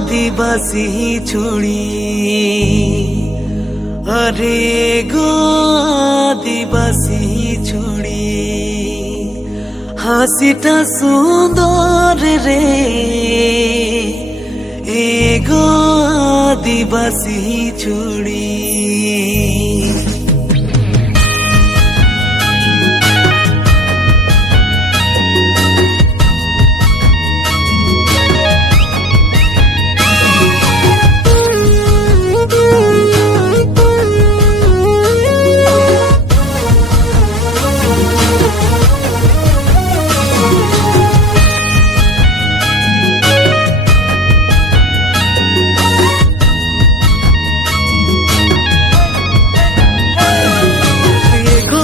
आदिवासी छोड़ी अरे गो आदिवासी छोड़ी हासिटा सुंदर रे एगो आदिवासी छोड़ी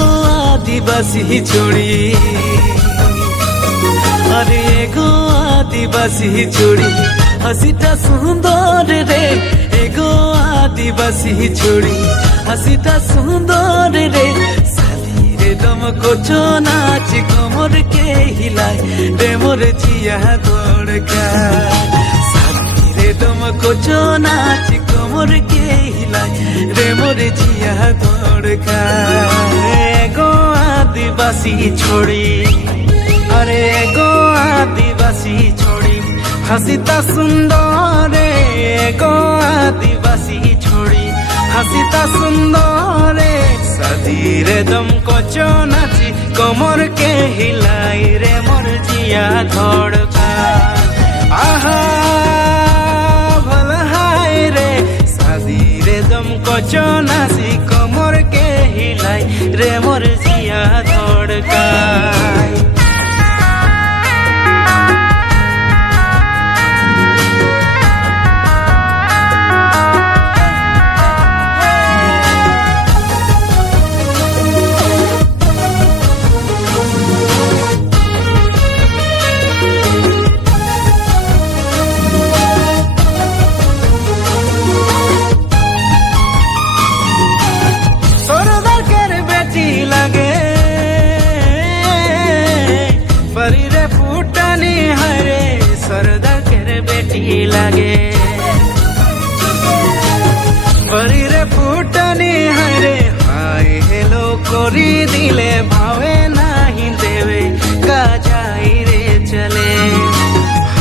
आदिवासी छोड़ी अरे एगो आदिवासी छोड़ी हसीटा सुंदर रे एगो आदिवासी छोड़ी हसीटा सुंदर रे साली रे तुमको जो नाच कमर के हिलाए रे मोर जिया दौड़का साली रे तुमको जो नाच कमर के हिलाए रे मोर जिया दौड़का एगो आदिवासी छोड़ी अरे गो आदिवासी छोड़ी हसीता सुंदर गो आदिवासी छोड़ी हसीता सुंदर सदी रे दम को चो नाची कमर के हिलाई रे मोर जिया धड़का आहा भला हाय रे सदी रे दम को चो नाची कमर के हिलाई रे मोर जिया धड़का लगे परी रे फूटनी हरे सरदार के बेटी लगे परी रे फूटनी हरे हाय हेलो कोरी दिले भावे नहीं देवे का जाई रे चले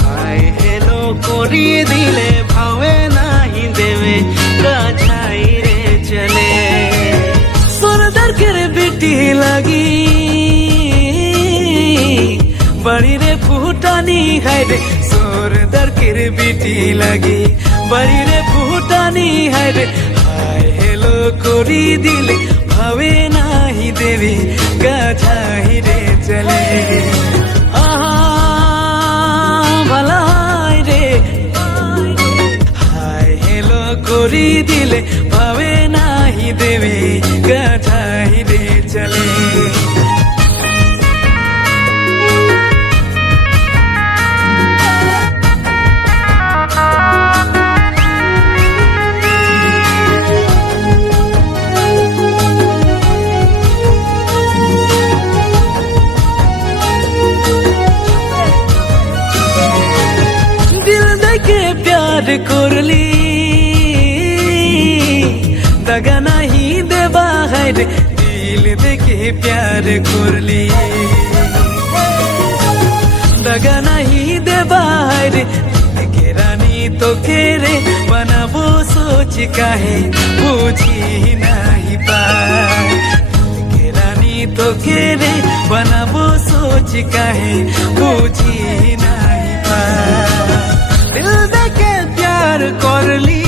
हाय हेलो कोरी दिले भावे नहीं देवे का जाई रे चले सरदार के बेटी लगी बड़ी रे फूटानी है रे सरदार के बेटी लगी बड़ी रे फूटानी है रे हाय हेलो कोरी दिले भावे नाही देवी गाछाही रे चले आहा भला रे हाय हेलो कोरी दिले भावे नाही देवी गाछाही रे चले प्यार करली दगा नहीं देबा है रे दिल देके प्यार करली दगा नहीं देबा है रे के रानी तो के रे बनाबो सोच काहे बुझी नहीं पाए के रानी तो के रे बनाबो सोच काहे बुझी नहीं पाए दिल देके प्यार करली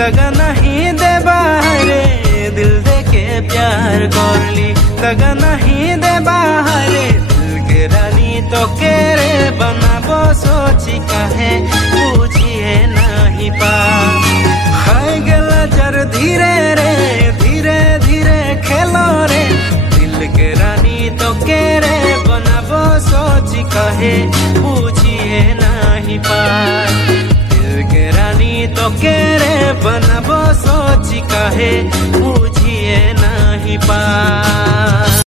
दगा नहीं देबा रे दिल देके प्यार करली दगा नहीं देबा रे दिल के रानी तो के रे बनाबो सोची काहे बुझिए नहीं पा हाय गला जर धीरे रे धीरे धीरे खेलो रे दिल के रानी तो के रे बनाबो सोची काहे बुझिए नहीं पाए दिल के रानी तो के रे बनाबो सोची काहे